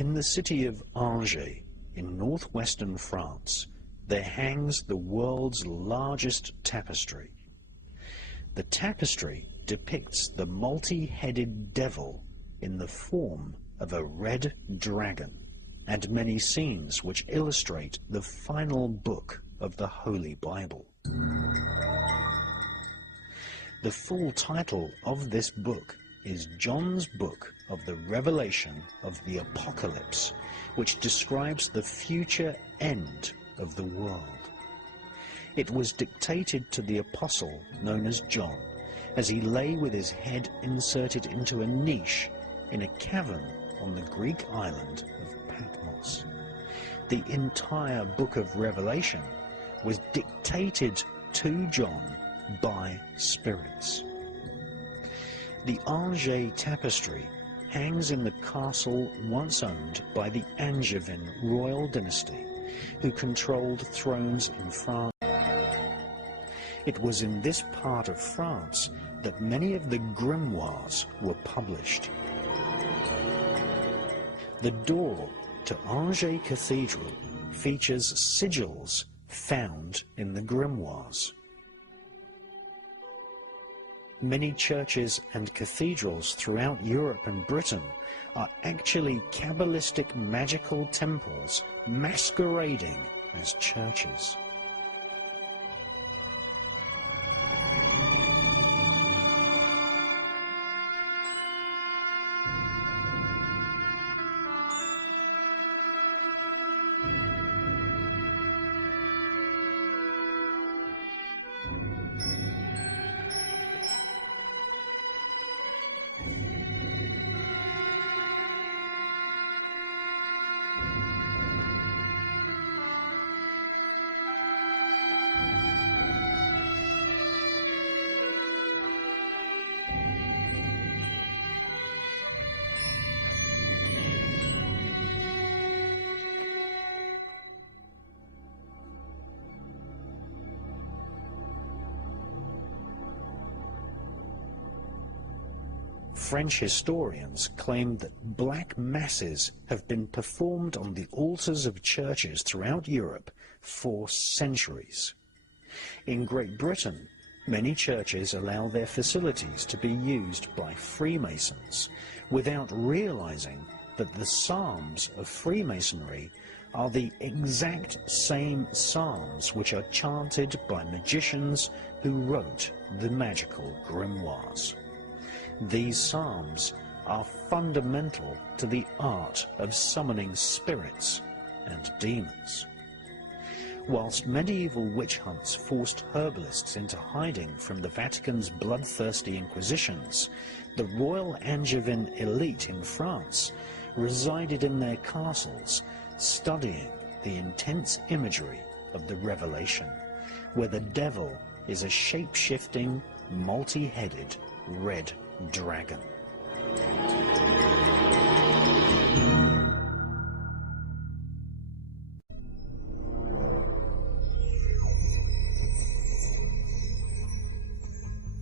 In the city of Angers, in northwestern France, there hangs the world's largest tapestry. The tapestry depicts the multi-headed devil in the form of a red dragon, and many scenes which illustrate the final book of the Holy Bible. The full title of this book is John's Book of the Revelation of the Apocalypse, which describes the future end of the world. It was dictated to the apostle known as John, as he lay with his head inserted into a niche in a cavern on the Greek island of Patmos. The entire Book of Revelation was dictated to John by spirits. The Angers tapestry hangs in the castle once owned by the Angevin royal dynasty, who controlled thrones in France. It was in this part of France that many of the grimoires were published. The door to Angers Cathedral features sigils found in the grimoires. Many churches and cathedrals throughout Europe and Britain are actually Kabbalistic magical temples masquerading as churches. French historians claim that black masses have been performed on the altars of churches throughout Europe for centuries. In Great Britain, many churches allow their facilities to be used by Freemasons without realizing that the psalms of Freemasonry are the exact same psalms which are chanted by magicians who wrote the magical grimoires. These psalms are fundamental to the art of summoning spirits and demons. Whilst medieval witch hunts forced herbalists into hiding from the Vatican's bloodthirsty inquisitions, the royal Angevin elite in France resided in their castles, studying the intense imagery of the Revelation, where the devil is a shape-shifting, multi-headed red dragon.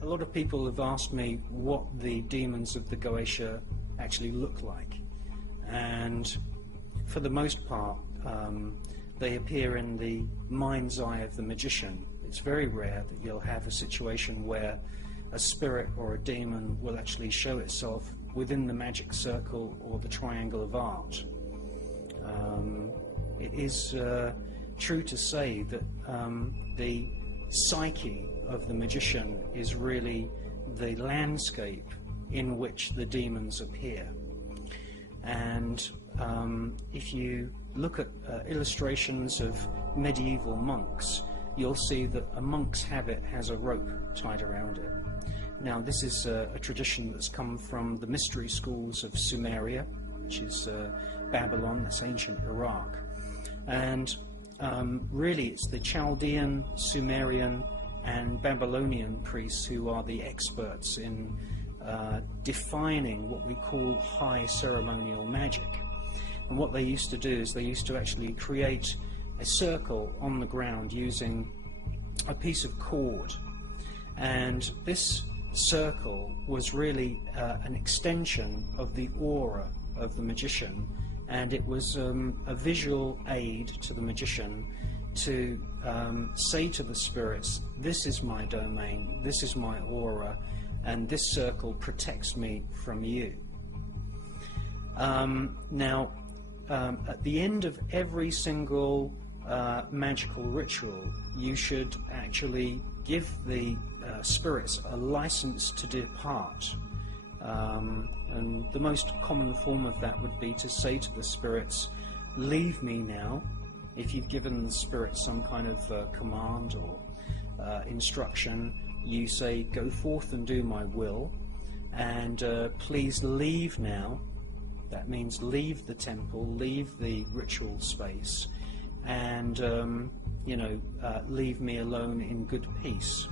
A lot of people have asked me what the demons of the Goetia actually look like, and for the most part they appear in the mind's eye of the magician. It's very rare that you'll have a situation where a spirit or a demon will actually show itself within the magic circle or the triangle of art. It is true to say that the psyche of the magician is really the landscape in which the demons appear. And if you look at illustrations of medieval monks, you'll see that a monk's habit has a rope tied around it. Now, this is a tradition that's come from the mystery schools of Sumeria, which is Babylon, that's ancient Iraq. And really it's the Chaldean, Sumerian and Babylonian priests who are the experts in defining what we call high ceremonial magic. And what they used to do is they used to actually create a circle on the ground using a piece of cord, and this circle was really an extension of the aura of the magician, and it was a visual aid to the magician to say to the spirits, this is my domain, this is my aura, and this circle protects me from you. Now, at the end of every single magical ritual, you should actually give the spirits a license to depart. And the most common form of that would be to say to the spirits, leave me now. If you've given the spirits some kind of command or instruction, you say, go forth and do my will, and please leave now. That means leave the temple, leave the ritual space, and leave me alone in good peace.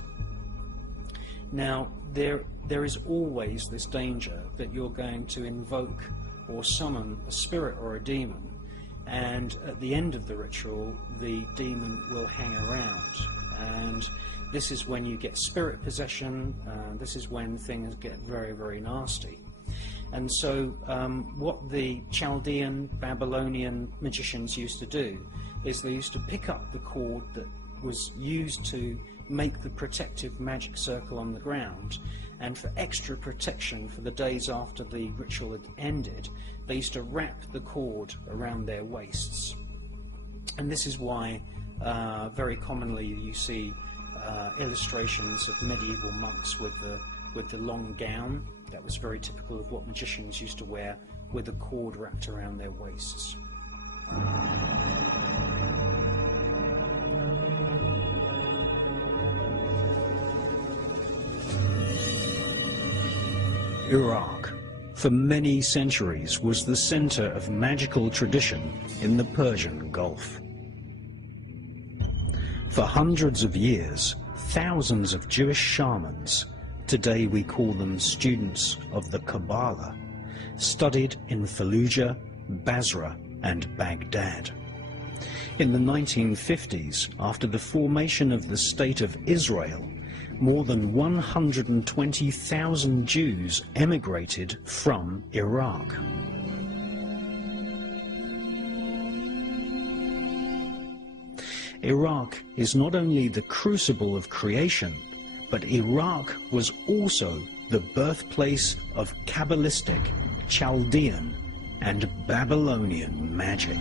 Now, there is always this danger that you're going to invoke or summon a spirit or a demon, and at the end of the ritual, the demon will hang around, and this is when you get spirit possession. This is when things get very, very nasty. And so what the Chaldean, Babylonian magicians used to do is they used to pick up the cord that was used to make the protective magic circle on the ground, and for extra protection for the days after the ritual had ended, they used to wrap the cord around their waists. And this is why very commonly you see illustrations of medieval monks with the long gown. That was very typical of what magicians used to wear, with a cord wrapped around their waists. Iraq, for many centuries, was the center of magical tradition in the Persian Gulf. For hundreds of years, thousands of Jewish shamans, today we call them students of the Kabbalah, studied in Fallujah, Basra, and Baghdad. In the 1950s, after the formation of the State of Israel, more than 120,000 Jews emigrated from Iraq. Iraq is not only the crucible of creation, but Iraq was also the birthplace of Kabbalistic, Chaldean, and Babylonian magic.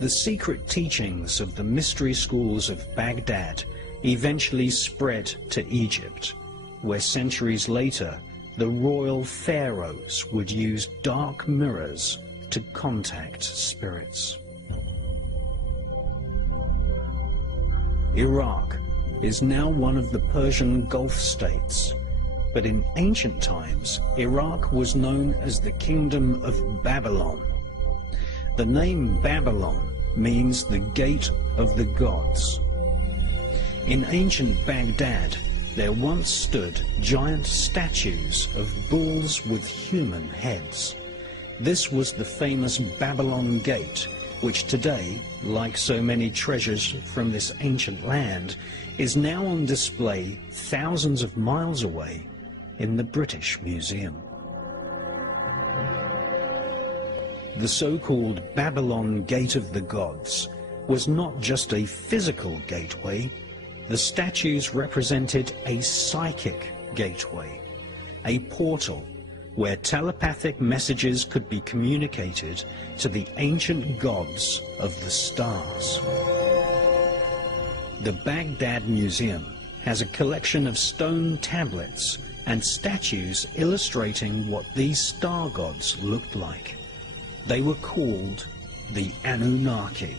The secret teachings of the mystery schools of Baghdad eventually spread to Egypt, where centuries later the royal pharaohs would use dark mirrors to contact spirits. Iraq is now one of the Persian Gulf states, but in ancient times Iraq was known as the Kingdom of Babylon. The name Babylon means the gate of the gods. In ancient Baghdad, there once stood giant statues of bulls with human heads. This was the famous Babylon Gate, which today, like so many treasures from this ancient land, is now on display thousands of miles away in the British Museum. The so-called Babylon Gate of the Gods was not just a physical gateway. The statues represented a psychic gateway, a portal where telepathic messages could be communicated to the ancient gods of the stars. The Baghdad Museum has a collection of stone tablets and statues illustrating what these star gods looked like. They were called the Anunnaki.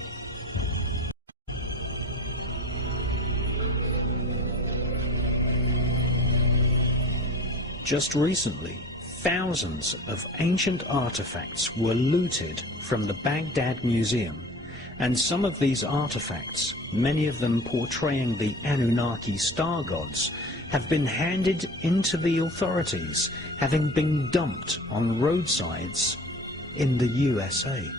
Just recently, thousands of ancient artifacts were looted from the Baghdad Museum, and some of these artifacts, many of them portraying the Anunnaki star gods, have been handed into the authorities, having been dumped on roadsides in the USA.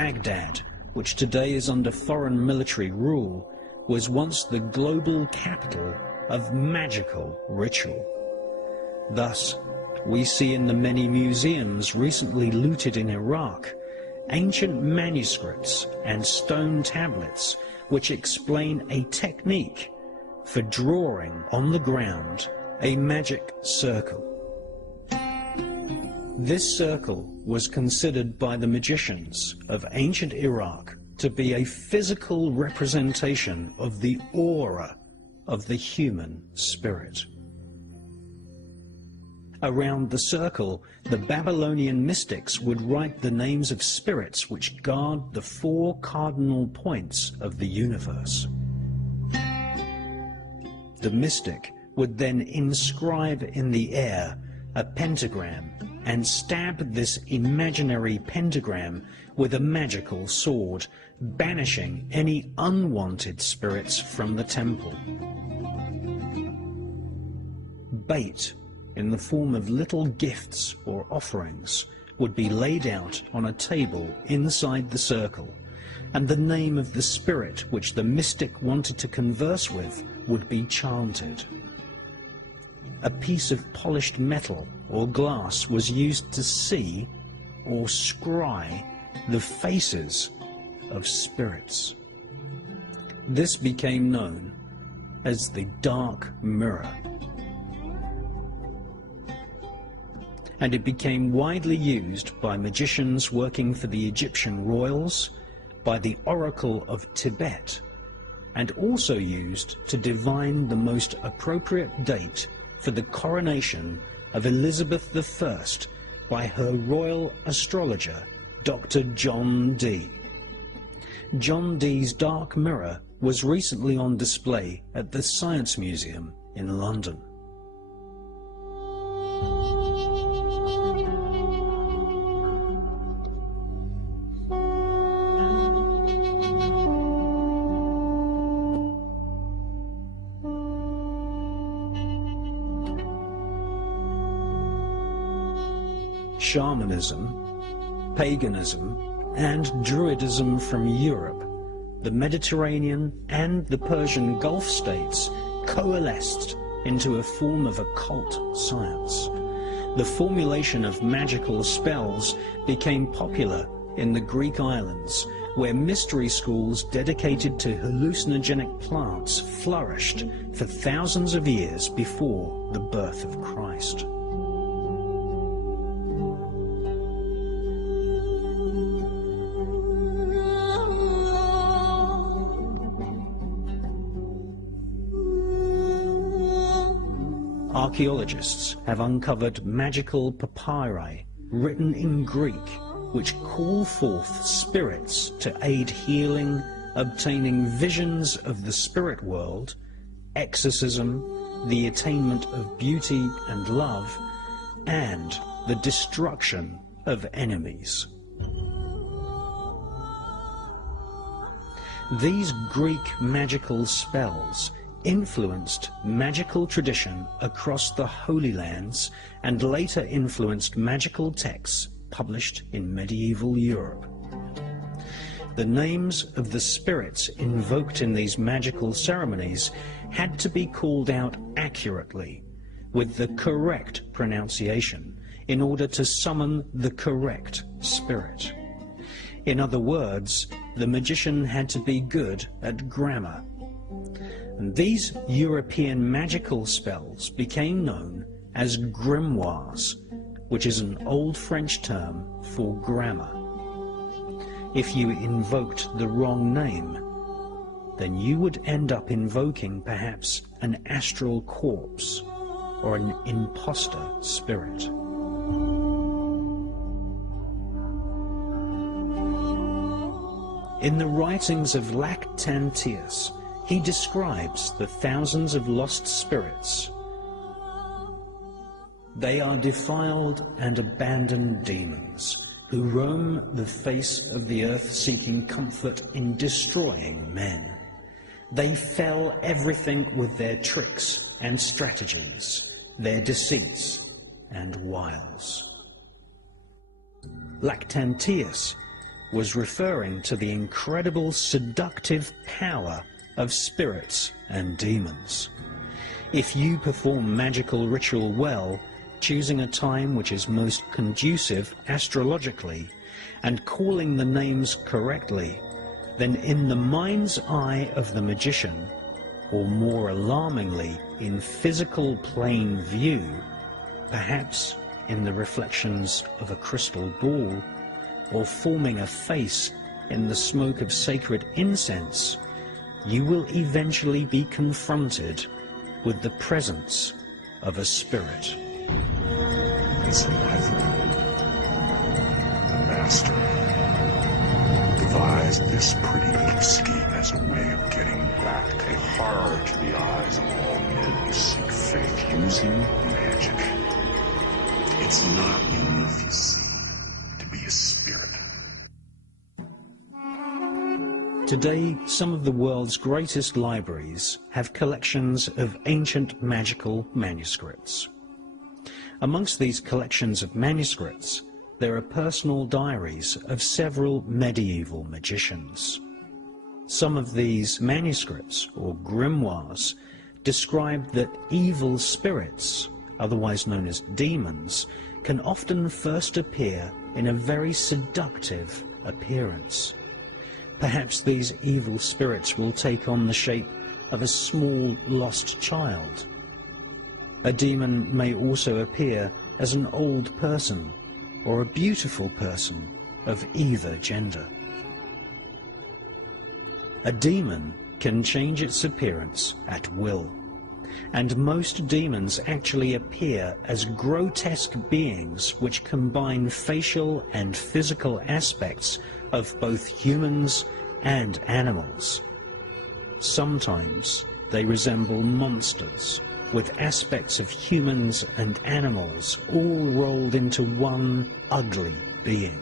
Baghdad, which today is under foreign military rule, was once the global capital of magical ritual. Thus, we see in the many museums recently looted in Iraq ancient manuscripts and stone tablets which explain a technique for drawing on the ground a magic circle. This circle was considered by the magicians of ancient Iraq to be a physical representation of the aura of the human spirit. Around the circle, the Babylonian mystics would write the names of spirits which guard the 4 cardinal points of the universe. The mystic would then inscribe in the air a pentagram and stab this imaginary pentagram with a magical sword, banishing any unwanted spirits from the temple. Bait, in the form of little gifts or offerings, would be laid out on a table inside the circle, and the name of the spirit which the mystic wanted to converse with would be chanted. A piece of polished metal or glass was used to see or scry the faces of spirits. This became known as the dark mirror, and it became widely used by magicians working for the Egyptian royals, by the Oracle of Tibet, and also used to divine the most appropriate date for the coronation of Elizabeth I by her royal astrologer, Doctor John Dee. John Dee's dark mirror was recently on display at the Science Museum in London. Shamanism, paganism, and Druidism from Europe, the Mediterranean and the Persian Gulf states coalesced into a form of occult science. The formulation of magical spells became popular in the Greek islands, where mystery schools dedicated to hallucinogenic plants flourished for thousands of years before the birth of Christ. Archaeologists have uncovered magical papyri written in Greek which call forth spirits to aid healing, obtaining visions of the spirit world, exorcism, the attainment of beauty and love, and the destruction of enemies. These Greek magical spells influenced magical tradition across the Holy Lands and later influenced magical texts published in medieval Europe. The names of the spirits invoked in these magical ceremonies had to be called out accurately, with the correct pronunciation, in order to summon the correct spirit. In other words, the magician had to be good at grammar. And these European magical spells became known as grimoires, which is an old French term for grammar. If you invoked the wrong name, then you would end up invoking perhaps an astral corpse or an imposter spirit. In the writings of Lactantius, he describes the thousands of lost spirits. They are defiled and abandoned demons who roam the face of the earth seeking comfort in destroying men. They fell everything with their tricks and strategies, their deceits and wiles. Lactantius was referring to the incredible seductive power of spirits and demons. If you perform magical ritual well, choosing a time which is most conducive astrologically, and calling the names correctly, then in the mind's eye of the magician, or more alarmingly, in physical plain view, perhaps in the reflections of a crystal ball, or forming a face in the smoke of sacred incense, you will eventually be confronted with the presence of a spirit. And so my friend, the master, devised this pretty little scheme as a way of getting back a horror to the eyes of all men who seek faith using magic. It's not enough, you see, to be a spirit. Today, some of the world's greatest libraries have collections of ancient magical manuscripts. Amongst these collections of manuscripts, there are personal diaries of several medieval magicians. Some of these manuscripts, or grimoires, describe that evil spirits, otherwise known as demons, can often first appear in a very seductive appearance. Perhaps these evil spirits will take on the shape of a small lost child. A demon may also appear as an old person or a beautiful person of either gender. A demon can change its appearance at will, and most demons actually appear as grotesque beings which combine facial and physical aspects of both humans and animals. Sometimes they resemble monsters, with aspects of humans and animals all rolled into one ugly being.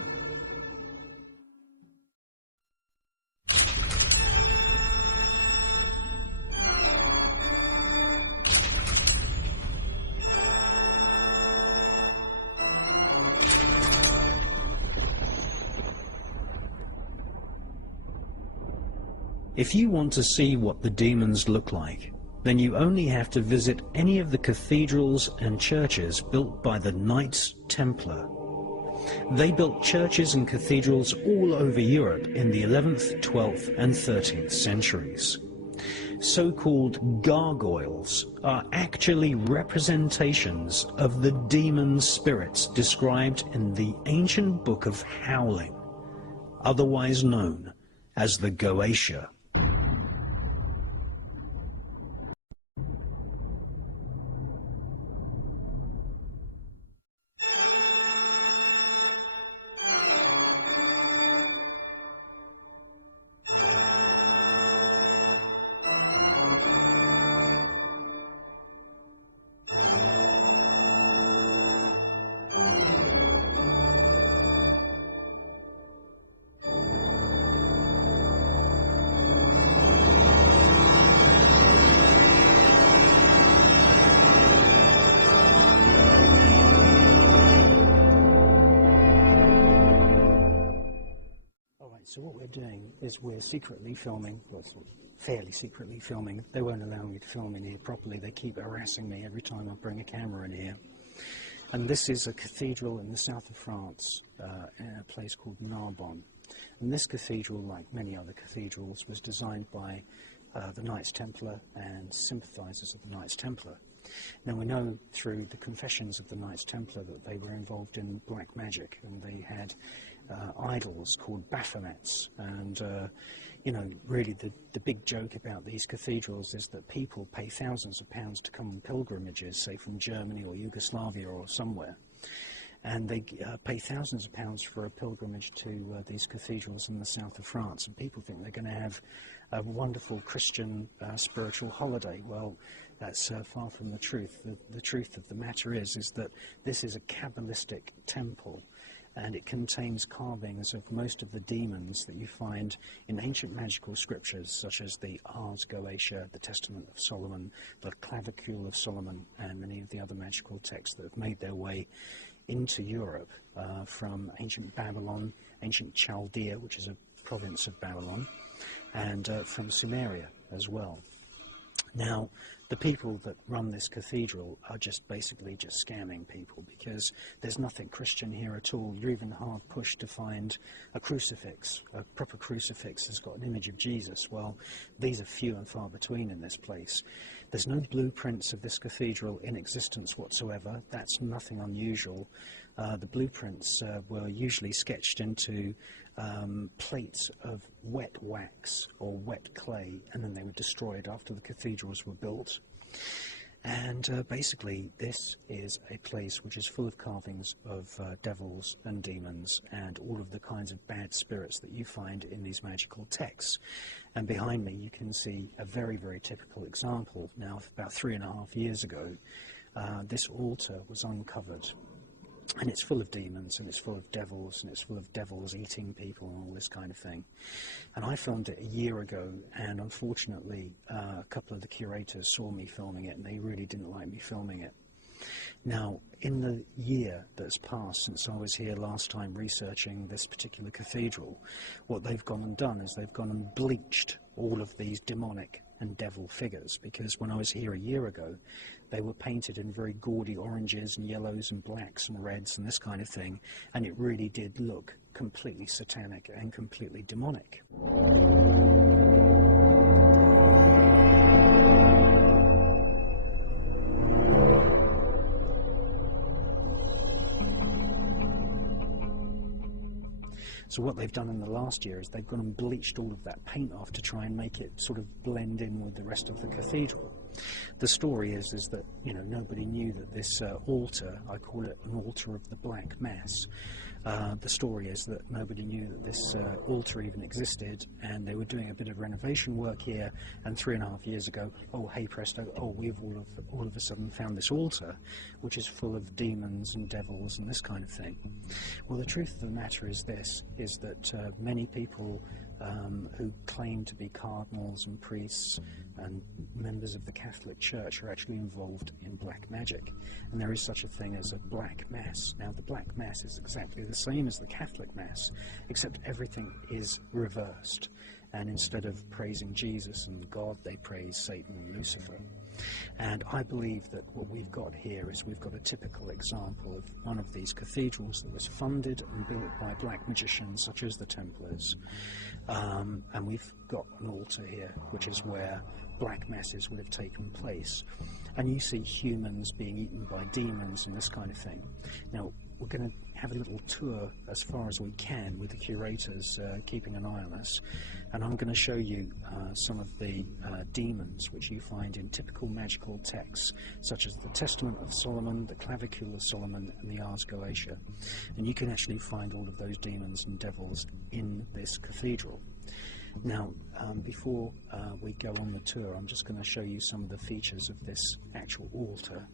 If you want to see what the demons look like, then you only have to visit any of the cathedrals and churches built by the Knights Templar. They built churches and cathedrals all over Europe in the 11th, 12th and 13th centuries. So-called gargoyles are actually representations of the demon spirits described in the ancient Book of Howling, otherwise known as the Goetia. So what we're doing is we're secretly filming, well, fairly secretly filming. They won't allow me to film in here properly. They keep harassing me every time I bring a camera in here. And this is a cathedral in the south of France, in a place called Narbonne. And this cathedral, like many other cathedrals, was designed by the Knights Templar and sympathizers of the Knights Templar. Now we know through the confessions of the Knights Templar that they were involved in black magic, and they had idols called Baphomets, and you know, really the big joke about these cathedrals is that people pay thousands of pounds to come on pilgrimages, say from Germany or Yugoslavia or somewhere, and they pay thousands of pounds for a pilgrimage to these cathedrals in the south of France, and people think they're going to have a wonderful Christian spiritual holiday. Well, that's far from the truth. The truth of the matter is that this is a Kabbalistic temple, and it contains carvings of most of the demons that you find in ancient magical scriptures, such as the Ars Goetia, the Testament of Solomon, the Clavicule of Solomon, and many of the other magical texts that have made their way into Europe from ancient Babylon, ancient Chaldea, which is a province of Babylon, and from Sumeria as well. Now, the people that run this cathedral are basically just scamming people, because there's nothing Christian here at all. You're even hard pushed to find a crucifix. A proper crucifix has got an image of Jesus. Well, these are few and far between in this place. There's no blueprints of this cathedral in existence whatsoever. That's nothing unusual. The blueprints were usually sketched into plates of wet wax or wet clay, and then they were destroyed after the cathedrals were built. And basically this is a place which is full of carvings of devils and demons and all of the kinds of bad spirits that you find in these magical texts. And behind me you can see a very, very typical example. Now, about 3.5 years ago, this altar was uncovered. And it's full of demons, and it's full of devils, and it's full of devils eating people and all this kind of thing. And I filmed it a year ago, and unfortunately a couple of the curators saw me filming it, and they really didn't like me filming it. Now, in the year that's passed since I was here last time researching this particular cathedral, what they've gone and done is they've gone and bleached all of these demonic and devil figures, because when I was here a year ago, they were painted in very gaudy oranges and yellows and blacks and reds and this kind of thing, and it really did look completely satanic and completely demonic. So what they've done in the last year is they've gone and bleached all of that paint off to try and make it sort of blend in with the rest of the cathedral. The story is that, you know, nobody knew that this altar, I call it an altar of the Black Mass, the story is that nobody knew that this altar even existed, and they were doing a bit of renovation work here, and 3.5 years ago, oh hey presto, oh we've all of a sudden found this altar which is full of demons and devils and this kind of thing. Well, the truth of the matter is this, is that many people who claim to be cardinals and priests and members of the Catholic Church are actually involved in black magic, and there is such a thing as a black mass. Now, the black mass is exactly the same as the Catholic mass, except everything is reversed, and instead of praising Jesus and God, they praise Satan and Lucifer. And I believe that what we've got here is we've got a typical example of one of these cathedrals that was funded and built by black magicians such as the Templars. And we've got an altar here, which is where black masses would have taken place. And you see humans being eaten by demons and this kind of thing. Now, we're going to have a little tour as far as we can with the curators keeping an eye on us, and I'm going to show you some of the demons which you find in typical magical texts, such as the Testament of Solomon, the Clavicule of Solomon, and the Ars Goetia. And you can actually find all of those demons and devils in this cathedral. Now, before we go on the tour, I'm just going to show you some of the features of this actual altar.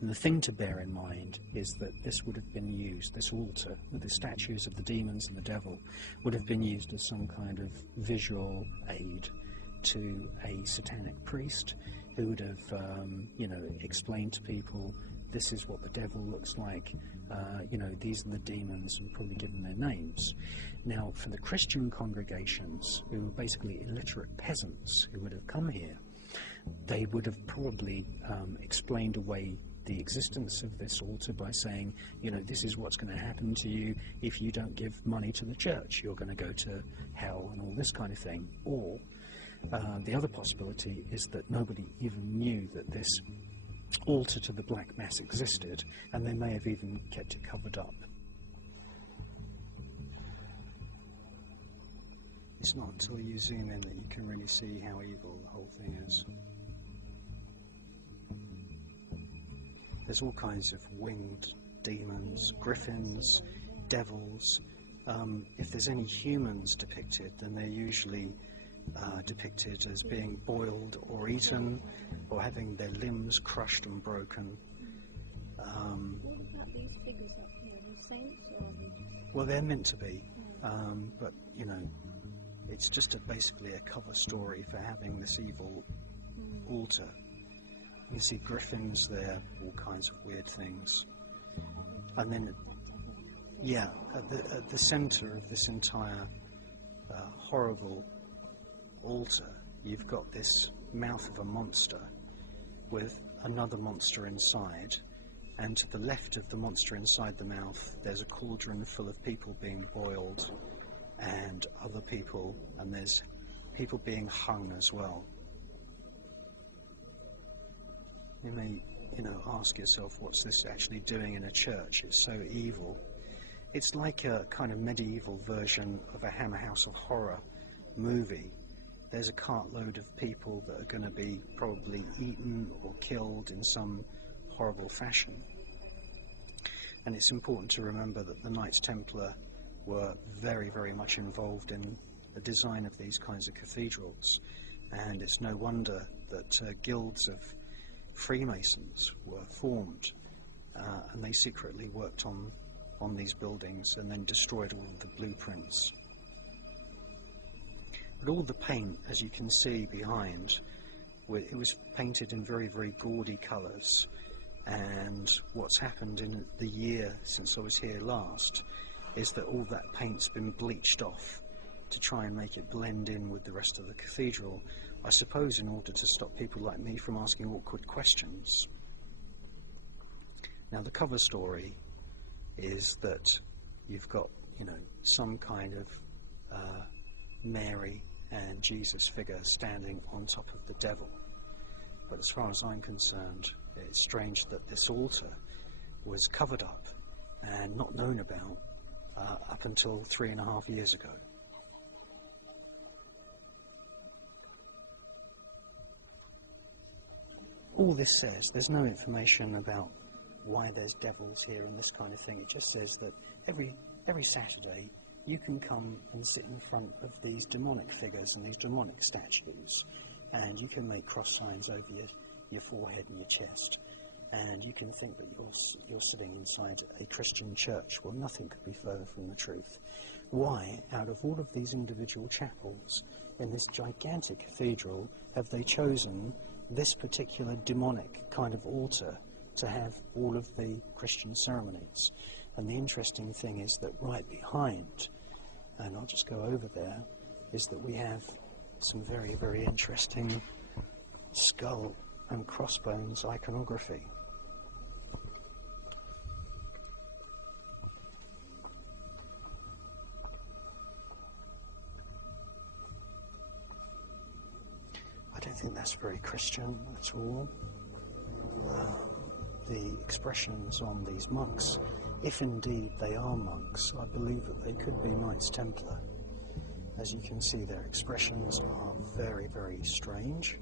And the thing to bear in mind is that this would have been used, this altar with the statues of the demons and the devil, would have been used as some kind of visual aid to a satanic priest who would have, you know, explained to people, this is what the devil looks like, you know, these are the demons, and probably given their names. Now, for the Christian congregations, who were basically illiterate peasants who would have come here, they would have probably explained away the existence of this altar by saying, you know, this is what's going to happen to you if you don't give money to the church. You're going to go to hell and all this kind of thing. Or the other possibility is that nobody even knew that this altar to the Black Mass existed, and they may have even kept it covered up. It's not until you zoom in that you can really see how evil the whole thing is. There's all kinds of winged demons, griffins, devils. If there's any humans depicted, then they're usually depicted as being boiled or eaten, or having their limbs crushed and broken. What about these figures up here? Are they saints or are they just... Well, they're meant to be, but you know, it's just basically a cover story for having this evil altar. You see griffins there, all kinds of weird things. And then, yeah, at the center of this entire horrible altar, you've got this mouth of a monster with another monster inside, and to the left of the monster inside the mouth there's a cauldron full of people being boiled and other people, and there's people being hung as well. You may, ask yourself, what's this actually doing in a church? It's so evil. It's like a kind of medieval version of a Hammer House of Horror movie. There's a cartload of people that are going to be probably eaten or killed in some horrible fashion. And it's important to remember that the Knights Templar were very, very much involved in the design of these kinds of cathedrals, and it's no wonder that guilds of Freemasons were formed, and they secretly worked on these buildings and then destroyed all of the blueprints. But all the paint, as you can see behind, it was painted in very, very gaudy colours, and what's happened in the year since I was here last is that all that paint's been bleached off to try and make it blend in with the rest of the cathedral, I suppose in order to stop people like me from asking awkward questions. Now the cover story is that you've got, some kind of Mary and Jesus figure standing on top of the devil. But as far as I'm concerned, it's strange that this altar was covered up and not known about up until 3.5 years ago. All this says, there's no information about why there's devils here and this kind of thing. It just says that every Saturday you can come and sit in front of these demonic figures and these demonic statues, and you can make cross signs over your forehead and your chest, and you can think that you're sitting inside a Christian church. Well, nothing could be further from the truth. Why, out of all of these individual chapels in this gigantic cathedral, have they chosen this particular demonic kind of altar to have all of the Christian ceremonies? And the interesting thing is that right behind, and I'll just go over there, is that we have some very, very interesting skull and crossbones iconography. I don't think that's very Christian at all. The expressions on these monks, if indeed they are monks, I believe that they could be Knights Templar. As you can see, their expressions are very, very strange.